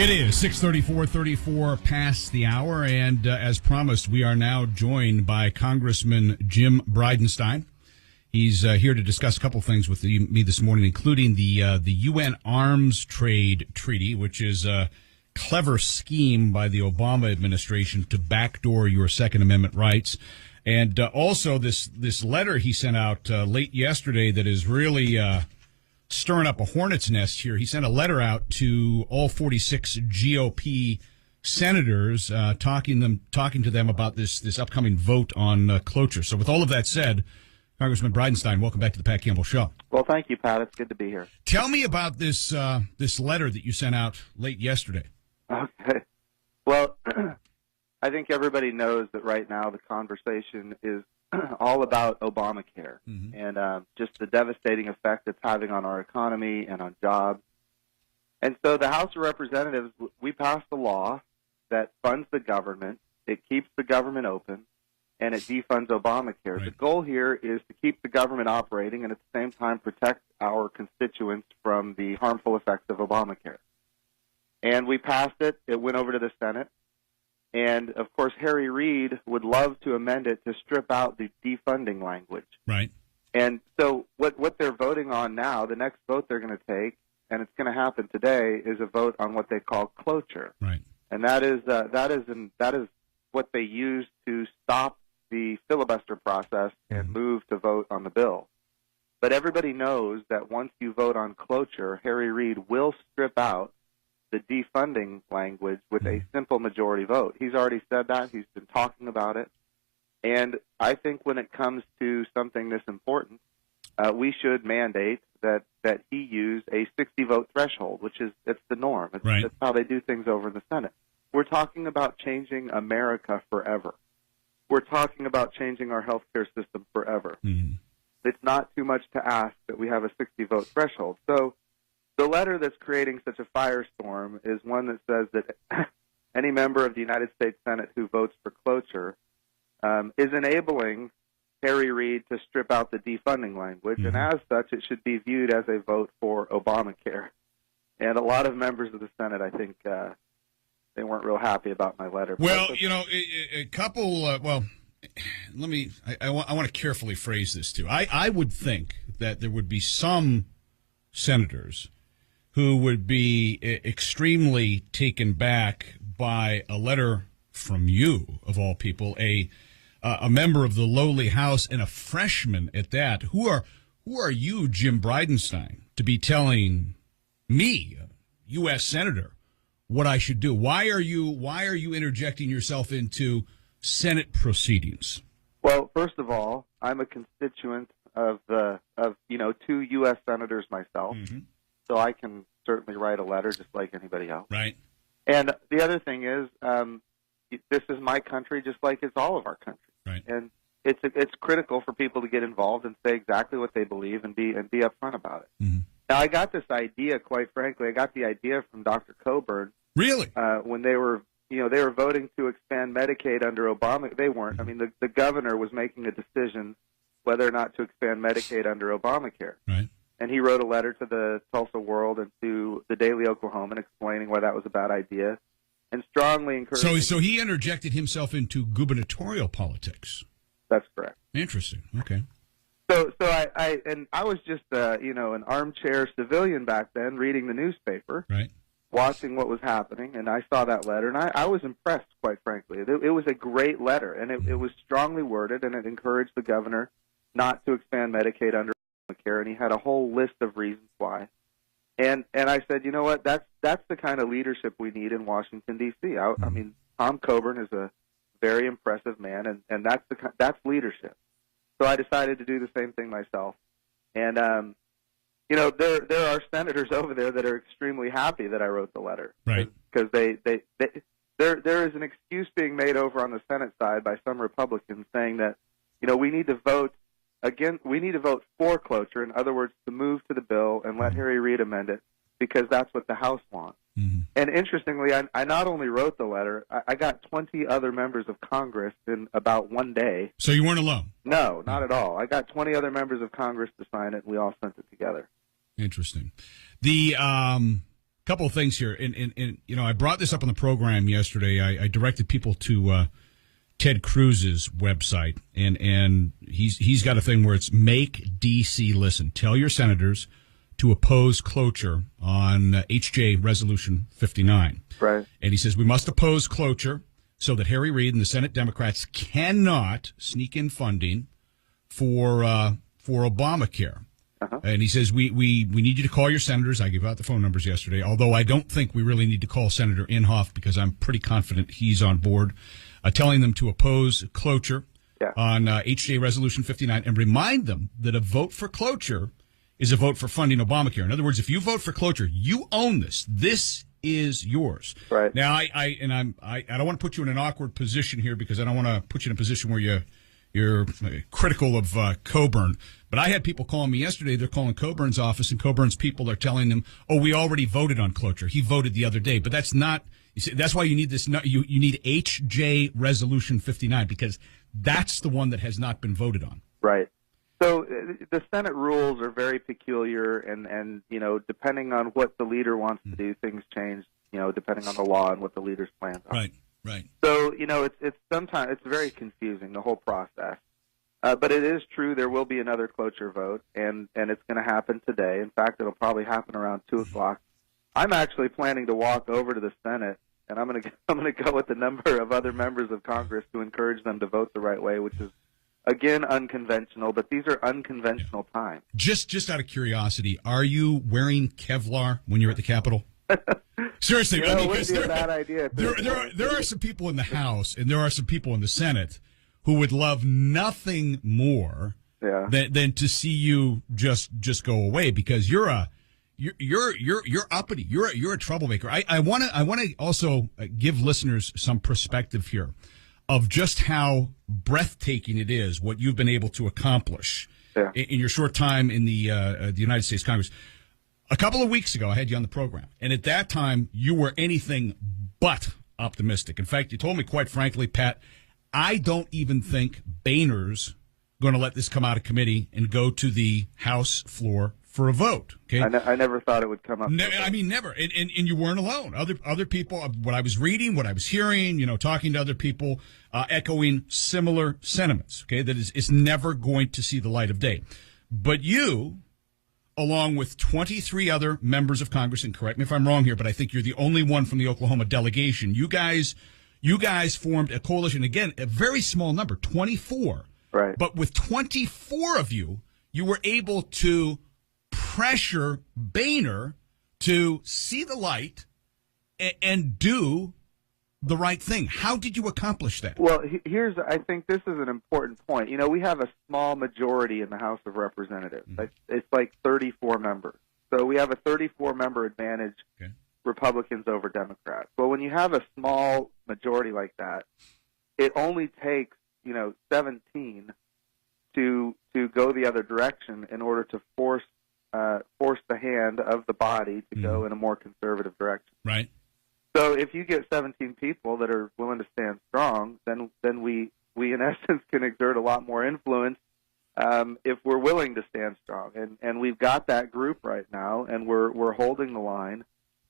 It is 6:34 past the hour, and as promised, we are now joined by Congressman Jim Bridenstine. He's here to discuss a couple things with me this morning, including the UN Arms Trade Treaty, which is a clever scheme by the Obama administration to backdoor your Second Amendment rights, and also this letter he sent out late yesterday that is really stirring up a hornet's nest here. He sent a letter out to all 46 GOP senators, talking to them about this upcoming vote on cloture. So with all of that said, Congressman Bridenstine, welcome back to the Pat Campbell Show. Well, thank you, Pat. It's good to be here. Tell me about this letter that you sent out late yesterday. Okay. Well, I think everybody knows that right now the conversation is all about Obamacare and just the devastating effect it's having on our economy and on jobs. And so the House of Representatives, we passed a law that funds the government, it keeps the government open, and it defunds Obamacare. Right. The goal here is to keep the government operating and at the same time protect our constituents from the harmful effects of Obamacare. And we passed it. It went over to the Senate. And, of course, Harry Reid would love to amend it to strip out the defunding language. Right. And so what they're voting on now, the next vote they're going to take, and it's going to happen today, is a vote on what they call cloture. Right. And that is what they use to stop the filibuster process and move to vote on the bill. But everybody knows that once you vote on cloture, Harry Reid will strip out the defunding language with a simple majority vote. He's already said that. He's been talking about it. And I think when it comes to something this important, we should mandate that he use a 60-vote threshold, which is it's the norm. It's how they do things over in the Senate. We're talking about changing America forever. We're talking about changing our healthcare system forever. It's not too much to ask that we have a 60-vote threshold. So the letter that's creating such a firestorm is one that says that any member of the United States Senate who votes for cloture is enabling Harry Reid to strip out the defunding language, and as such, it should be viewed as a vote for Obamacare. And a lot of members of the Senate, I think, they weren't real happy about my letter. Well, a couple. I want to carefully phrase this too. I would think that there would be some senators who would be extremely taken back by a letter from you, of all people, a member of the lowly House and a freshman at that. Who are you, Jim Bridenstine, to be telling me, a U.S. senator, what I should do? Why are you interjecting yourself into Senate proceedings? Well, first of all, I'm a constituent of 2 U.S. senators myself. So I can certainly write a letter just like anybody else. Right. And the other thing is, this is my country just like it's all of our country. Right. And it's critical for people to get involved and say exactly what they believe and be upfront about it. Now, I got this idea, quite frankly, I got the idea from Dr. Coburn. Really? When they were voting to expand Medicaid under Obama. They weren't. I mean, the governor was making a decision whether or not to expand Medicaid under Obamacare. Right. And he wrote a letter to the Tulsa World and to the Daily Oklahoman explaining why that was a bad idea and strongly encouraging. So he interjected himself into gubernatorial politics. That's correct. Interesting. Okay. So I was just an armchair civilian back then, reading the newspaper, right, watching what was happening, and I saw that letter, and I was impressed, quite frankly. It was a great letter, and it was strongly worded, and it encouraged the governor not to expand Medicaid under Obamacare, and he had a whole list of reasons why. And I said, you know what, that's the kind of leadership we need in Washington, D.C. I mean, Tom Coburn is a very impressive man, and that's leadership. So I decided to do the same thing myself. And, there are senators over there that are extremely happy that I wrote the letter. Right. Because there is an excuse being made over on the Senate side by some Republicans saying that, we need to vote for cloture, in other words, to move to the bill and let Harry Reid amend it, because that's what the House wants. And interestingly, I not only wrote the letter, I got 20 other members of Congress in about one day. So you weren't alone? No, not at all. I got 20 other members of Congress to sign it, and we all sent it together. Interesting. The couple couple of things here. And you know, I brought this up on the program yesterday. I directed people to Ted Cruz's website, and he's got a thing where it's make DC listen. Tell your senators to oppose cloture on HJ Resolution 59. Right. And he says we must oppose cloture so that Harry Reid and the Senate Democrats cannot sneak in funding for Obamacare. Uh-huh. And he says we need you to call your senators. I gave out the phone numbers yesterday, although I don't think we really need to call Senator Inhofe because I'm pretty confident he's on board, telling them to oppose cloture on HJ Resolution 59 and remind them that a vote for cloture is a vote for funding Obamacare. In other words, if you vote for cloture, you own this. This is yours. Right. Now, I don't want to put you in an awkward position here because I don't want to put you in a position where you're critical of Coburn. But I had people calling me yesterday. They're calling Coburn's office, and Coburn's people are telling them, "Oh, we already voted on cloture. He voted the other day." But that's not. You see, that's why you need this. You need HJ Resolution 59 because that's the one that has not been voted on. Right. So the Senate rules are very peculiar, and you know, depending on what the leader wants to do, things change. You know, depending on the law and what the leader's plans are. Right. So you know, it's sometimes it's very confusing, the whole process. But it is true there will be another cloture vote, and it's going to happen today. In fact, it'll probably happen around 2:00. I'm actually planning to walk over to the Senate, and I'm going to go with a number of other members of Congress to encourage them to vote the right way, which is, again, unconventional, but these are unconventional times. Just out of curiosity, are you wearing Kevlar when you're at the Capitol? Seriously, you know, it wouldn't be a bad idea. There are some people in the House and there are some people in the Senate who would love nothing more than to see you just go away because you're uppity. You're a troublemaker. I want to also give listeners some perspective here of just how breathtaking it is what you've been able to accomplish in your short time in the United States Congress. A couple of weeks ago, I had you on the program, and at that time, you were anything but optimistic. In fact, you told me, quite frankly, Pat, I don't even think Boehner's going to let this come out of committee and go to the House floor for a vote. Okay, I never thought it would come up. I mean, never. And you weren't alone. Other people, what I was reading, what I was hearing, you know, talking to other people, echoing similar sentiments. Okay, that is, it's never going to see the light of day. But you, along with 23 other members of Congress, and correct me if I'm wrong here, but I think you're the only one from the Oklahoma delegation. You guys formed a coalition, again, a very small number, 24. Right. But with 24 of you, you were able to pressure Boehner to see the light and do the right thing. How did you accomplish that? Well, I think this is an important point. You know, we have a small majority in the House of Representatives. Mm-hmm. It's like 34 members. So we have a 34-member advantage, Republicans over Democrats. Well, when you have a small majority like that, it only takes, 17 to go the other direction in order to force the hand of the body to go in a more conservative direction. Right. So if you get 17 people that are willing to stand strong, then we in essence can exert a lot more influence if we're willing to stand strong. And we've got that group right now, and we're holding the line.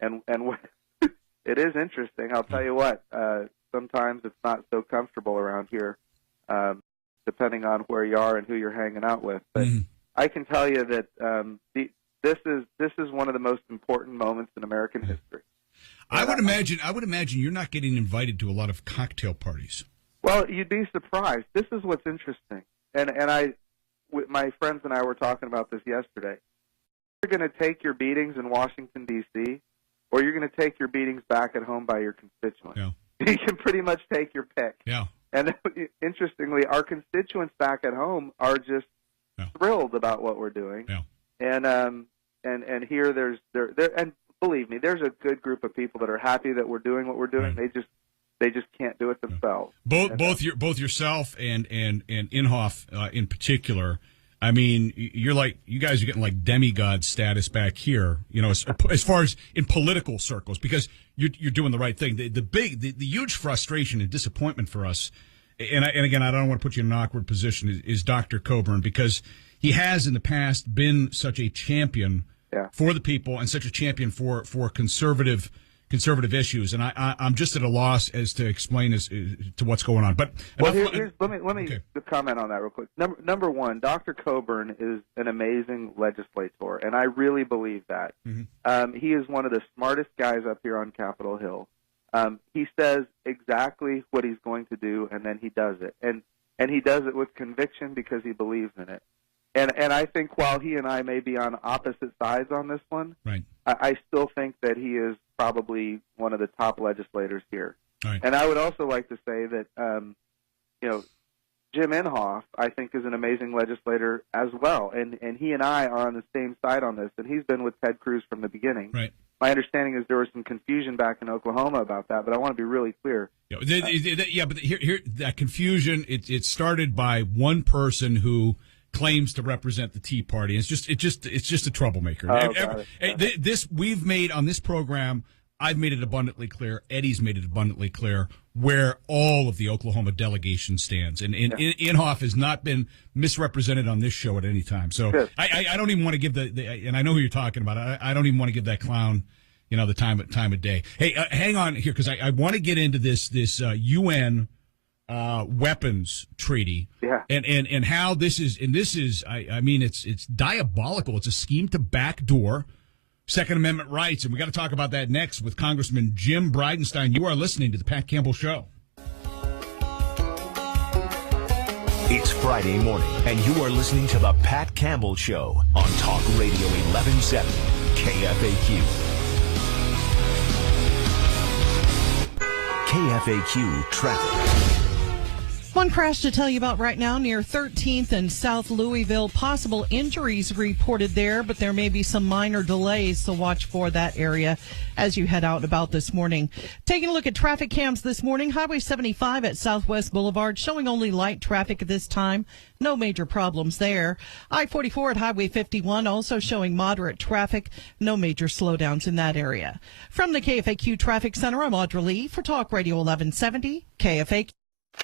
And it is interesting. I'll tell you what. Sometimes it's not so comfortable around here, depending on where you are and who you're hanging out with. But I can tell you that this is one of the most important moments in American history. I would imagine you're not getting invited to a lot of cocktail parties. Well, you'd be surprised. This is what's interesting, and my friends and I were talking about this yesterday. You're going to take your beatings in Washington D.C., or you're going to take your beatings back at home by your constituents. Yeah. You can pretty much take your pick. Yeah. And interestingly, our constituents back at home are just thrilled about what we're doing. Yeah. And here there's and believe me, there's a good group of people that are happy that we're doing what we're doing. Right. They just can't do it themselves. Both yourself and Inhofe in particular. I mean, you guys are getting like demigod status back here. As far as in political circles, because you're doing the right thing. The huge frustration and disappointment for us, and again, I don't want to put you in an awkward position, is Dr. Coburn, because he has in the past been such a champion for the people and such a champion for conservative issues. And I'm just at a loss as to explain as to what's going on. But let me comment on that real quick. Number one, Dr. Coburn is an amazing legislator, and I really believe that. Mm-hmm. He is one of the smartest guys up here on Capitol Hill. He says exactly what he's going to do, and then he does it. And he does it with conviction because he believes in it. And I think while he and I may be on opposite sides on this one, right. I still think that he is probably one of the top legislators here. Right. And I would also like to say that, Jim Inhofe, I think, is an amazing legislator as well. And he and I are on the same side on this, and he's been with Ted Cruz from the beginning. Right. My understanding is there was some confusion back in Oklahoma about that, but I want to be really clear. But here that confusion, it started by one person who claims to represent the Tea Party. It's just a troublemaker. This we've made on this program. I've made it abundantly clear. Eddie's made it abundantly clear where all of the Oklahoma delegation stands, and Inhofe has not been misrepresented on this show at any time. So I don't even want to give and I know who you're talking about. I don't even want to give that clown, the time of day. Hey, hang on here because I want to get into this UN. Weapons treaty, and how this is, I mean, it's diabolical. It's a scheme to backdoor Second Amendment rights, and we got to talk about that next with Congressman Jim Bridenstine. You are listening to the Pat Campbell Show. It's Friday morning, and you are listening to the Pat Campbell Show on Talk Radio 1170 KFAQ. KFAQ traffic. One crash to tell you about right now near 13th and South Louisville. Possible injuries reported there, but there may be some minor delays, so watch for that area as you head out and about this morning. Taking a look at traffic cams this morning, Highway 75 at Southwest Boulevard showing only light traffic at this time. No major problems there. I-44 at Highway 51 also showing moderate traffic. No major slowdowns in that area. From the KFAQ Traffic Center, I'm Audra Lee for Talk Radio 1170 KFAQ.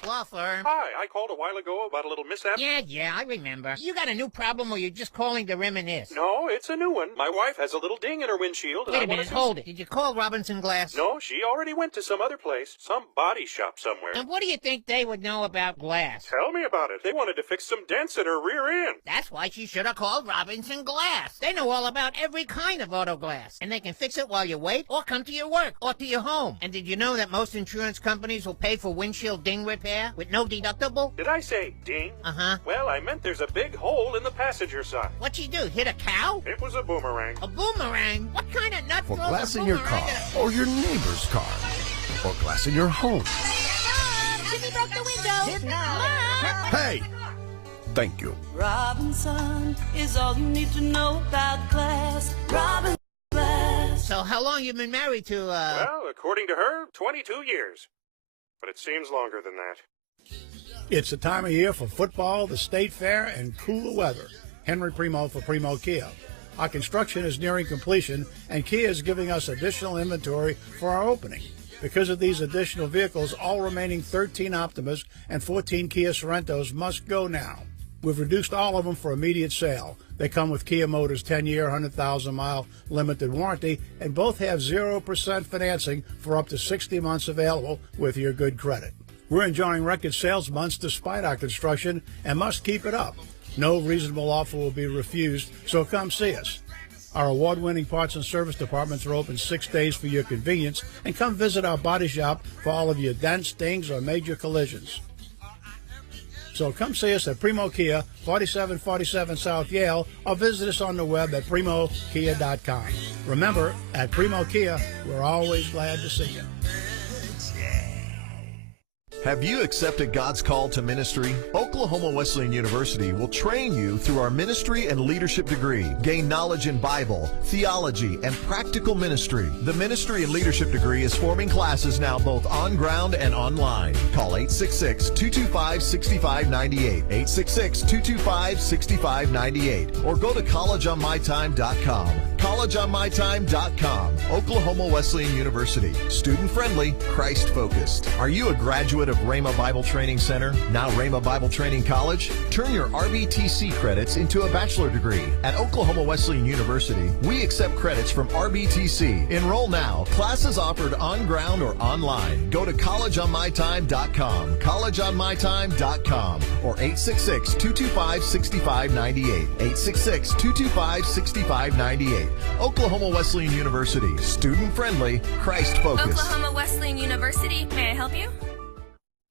Law firm. Hi, I called a while ago about a little mishap. Yeah, I remember. You got a new problem or you're just calling to reminisce? No, it's a new one. My wife has a little ding in her windshield. Wait a minute, hold it. Did you call Robinson Glass? No, she already went to some other place. Some body shop somewhere. And what do you think they would know about glass? Tell me about it. They wanted to fix some dents in her rear end. That's why she should have called Robinson Glass. They know all about every kind of auto glass. And they can fix it while you wait or come to your work or to your home. And did you know that most insurance companies will pay for windshield ding repair with no deductible? Did I say ding? Uh-huh. Well, I meant there's a big hole in the passenger side. What'd she do, hit a cow? It was a boomerang. A boomerang? What kind of nut For throws glass a in your boomerang car, or your neighbor's car, or glass in your home. Jimmy broke the window. Mom! Hey! Thank you. Robinson is all you need to know about glass. Robinson Glass. So how long you been married to, Well, according to her, 22 years. But it seems longer than that. It's the time of year for football, the state fair, and cooler weather. Henry Primo for Primo Kia. Our construction is nearing completion, and Kia is giving us additional inventory for our opening. Because of these additional vehicles, all remaining 13 Optimas and 14 Kia Sorrentos must go now. We've reduced all of them for immediate sale. They come with Kia Motors' 10-year, 100,000-mile limited warranty, and both have 0% financing for up to 60 months available with your good credit. We're enjoying record sales months despite our construction and must keep it up. No reasonable offer will be refused, so come see us. Our award-winning parts and service departments are open 6 days for your convenience, and come visit our body shop for all of your dents, dings, or major collisions. So come see us at Primo Kia, 4747 South Yale, or visit us on the web at primokia.com. Remember, at Primo Kia, we're always glad to see you. Have you accepted God's call to ministry? Oklahoma Wesleyan University will train you through our ministry and leadership degree. Gain knowledge in Bible, theology, and practical ministry. The ministry and leadership degree is forming classes now both on ground and online. Call 866-225-6598, 866-225-6598, or go to collegeonmytime.com. collegeonmytime.com. Oklahoma Wesleyan University. Student-friendly, Christ-focused. Are you a graduate of Rhema Bible Training Center, now Rhema Bible Training College? Turn your RBTC credits into a bachelor degree. At Oklahoma Wesleyan University, we accept credits from RBTC. Enroll now. Classes offered on ground or online. Go to collegeonmytime.com, collegeonmytime.com, or 866-225-6598, 866-225-6598. Oklahoma Wesleyan University, student-friendly, Christ-focused. Oklahoma Wesleyan University, may I help you?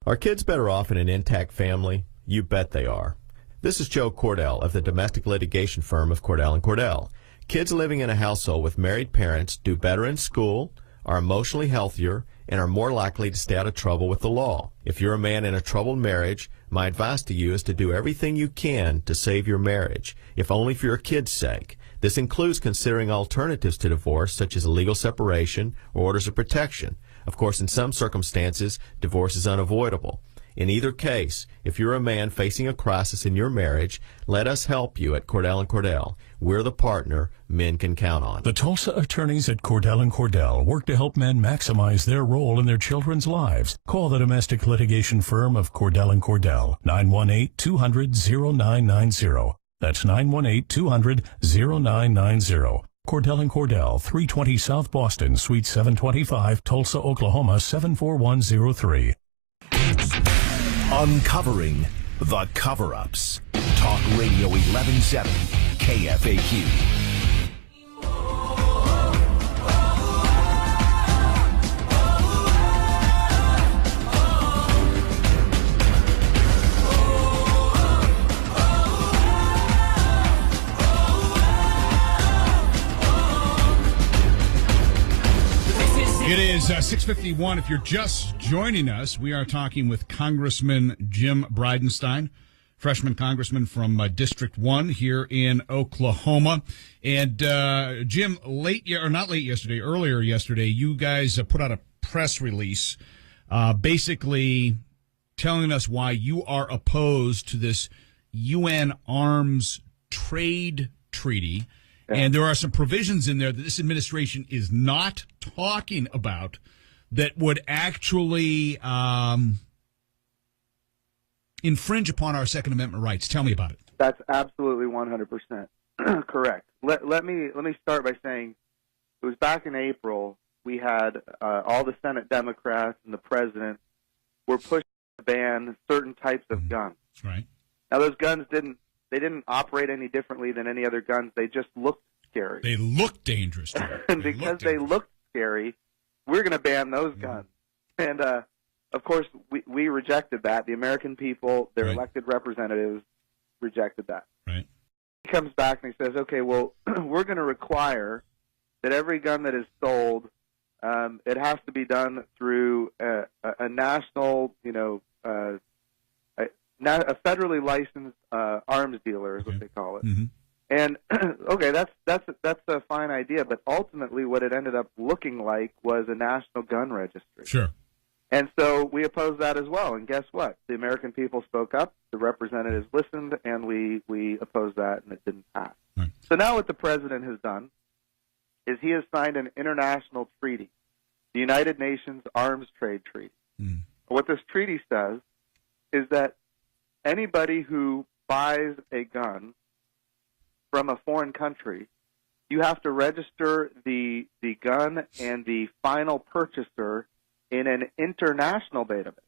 Are kids better off in an intact family? You bet they are. This is Joe Cordell of the domestic litigation firm of Cordell Cordell. Kids living in a household with married parents do better in school, are emotionally healthier, and are more likely to stay out of trouble with the law. If you're a man in a troubled marriage, my advice to you is to do everything you can to save your marriage, if only for your kids' sake. This includes considering alternatives to divorce, such as a legal separation or orders of protection. Of course, in some circumstances, divorce is unavoidable. In either case, if you're a man facing a crisis in your marriage, let us help you at Cordell Cordell. We're the partner men can count on. The Tulsa attorneys at Cordell Cordell work to help men maximize their role in their children's lives. Call the domestic litigation firm of Cordell Cordell, 918-200-0990. That's 918-200-0990. Cordell Cordell, 320 South Boston, Suite 725, Tulsa, Oklahoma, 74103. Uncovering the cover-ups. Talk Radio 1170, KFAQ. It is 6:51. If you're just joining us, we are talking with Congressman Jim Bridenstine, freshman congressman from District 1 here in Oklahoma. And Jim, earlier yesterday, you guys put out a press release basically telling us why you are opposed to this UN arms trade treaty. And there are some provisions in there that this administration is not talking about that would actually infringe upon our Second Amendment rights. Tell me about it. That's absolutely 100% correct. Let me start by saying it was back in April. We had all the Senate Democrats and the president were pushing to ban certain types of guns. Right. Now those guns didn't operate any differently than any other guns. They just looked scary. They looked dangerous. And because they looked scary, we're going to ban those guns. And, of course, we rejected that. The American people, their elected representatives, rejected that. Right. He comes back and he says, okay, well, we're going to require that every gun that is sold, it has to be done through a national, a federally licensed arms dealer is what they call it. Mm-hmm. And okay, that's a fine idea, but ultimately what it ended up looking like was a national gun registry. Sure. And so we opposed that as well. And guess what? The American people spoke up, the representatives listened, and we opposed that, and it didn't pass. Right. So now what the president has done is he has signed an international treaty, the United Nations Arms Trade Treaty. Mm. What this treaty says is that anybody who buys a gun from a foreign country, you have to register the gun and the final purchaser in an international database.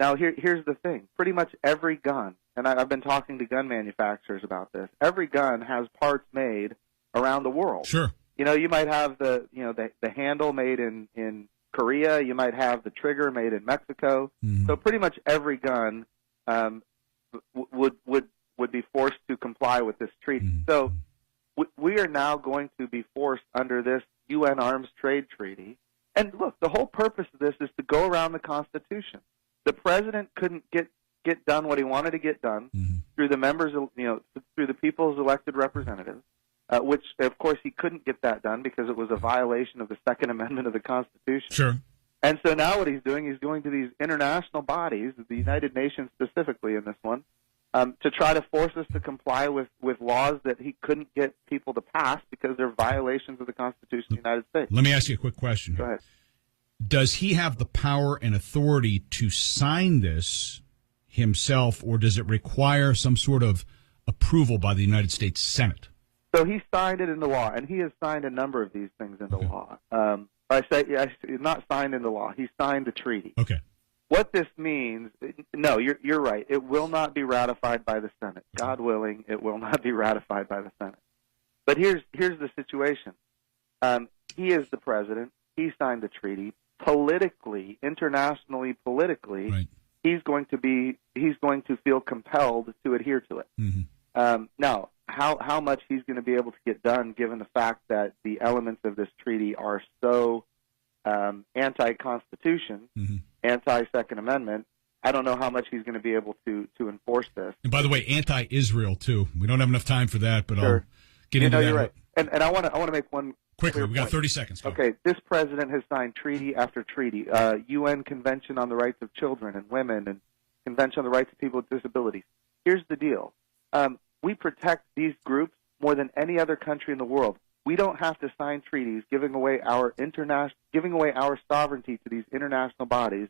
Now, here's the thing. Pretty much every gun, and I've been talking to gun manufacturers about this, every gun has parts made around the world. Sure. You might have the handle made in Korea. You might have the trigger made in Mexico. Mm-hmm. So pretty much every gun would be forced to comply with this treaty. Mm-hmm. So we are now going to be forced under this UN Arms Trade Treaty. And look, the whole purpose of this is to go around the Constitution. The president couldn't get done what he wanted to get done through the members, through the people's elected representatives, which, of course, he couldn't get that done because it was a violation of the Second Amendment of the Constitution. Sure. And so now what he's doing, he's going to these international bodies, the United Nations specifically in this one, to try to force us to comply with laws that he couldn't get people to pass because they're violations of the Constitution of the United States. Let me ask you a quick question. Go ahead. Does he have the power and authority to sign this himself, or does it require some sort of approval by the United States Senate? So he signed it into law, and he has signed a number of these things into law. Not signed into law. He signed the treaty. Okay. What this means, no, you're right. It will not be ratified by the Senate. God willing, it will not be ratified by the Senate. But here's the situation. He is the president. He signed the treaty. Politically, internationally, politically, right. he's going to feel compelled to adhere to it. Mm-hmm. Now, how much he's going to be able to get done, given the fact that the elements of this treaty are so anti-Constitution, mm-hmm. anti-Second Amendment, I don't know how much he's going to be able to enforce this. And by the way, anti-Israel too. We don't have enough time for that, but sure. I'll get into that. You're right. And I want to make one quickly. We got 30 seconds. Go. Okay, this president has signed treaty after treaty, UN Convention on the Rights of Children and Women, and Convention on the Rights of People with Disabilities. Here's the deal: we protect these groups more than any other country in the world. We don't have to sign treaties giving away our sovereignty to these international bodies,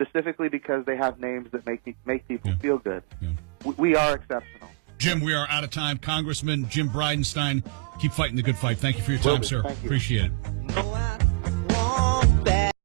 specifically because they have names that make people feel good. Yeah. We are exceptional. Jim, we are out of time. Congressman Jim Bridenstine, keep fighting the good fight. Thank you for your time, sir. Thank you. Appreciate it.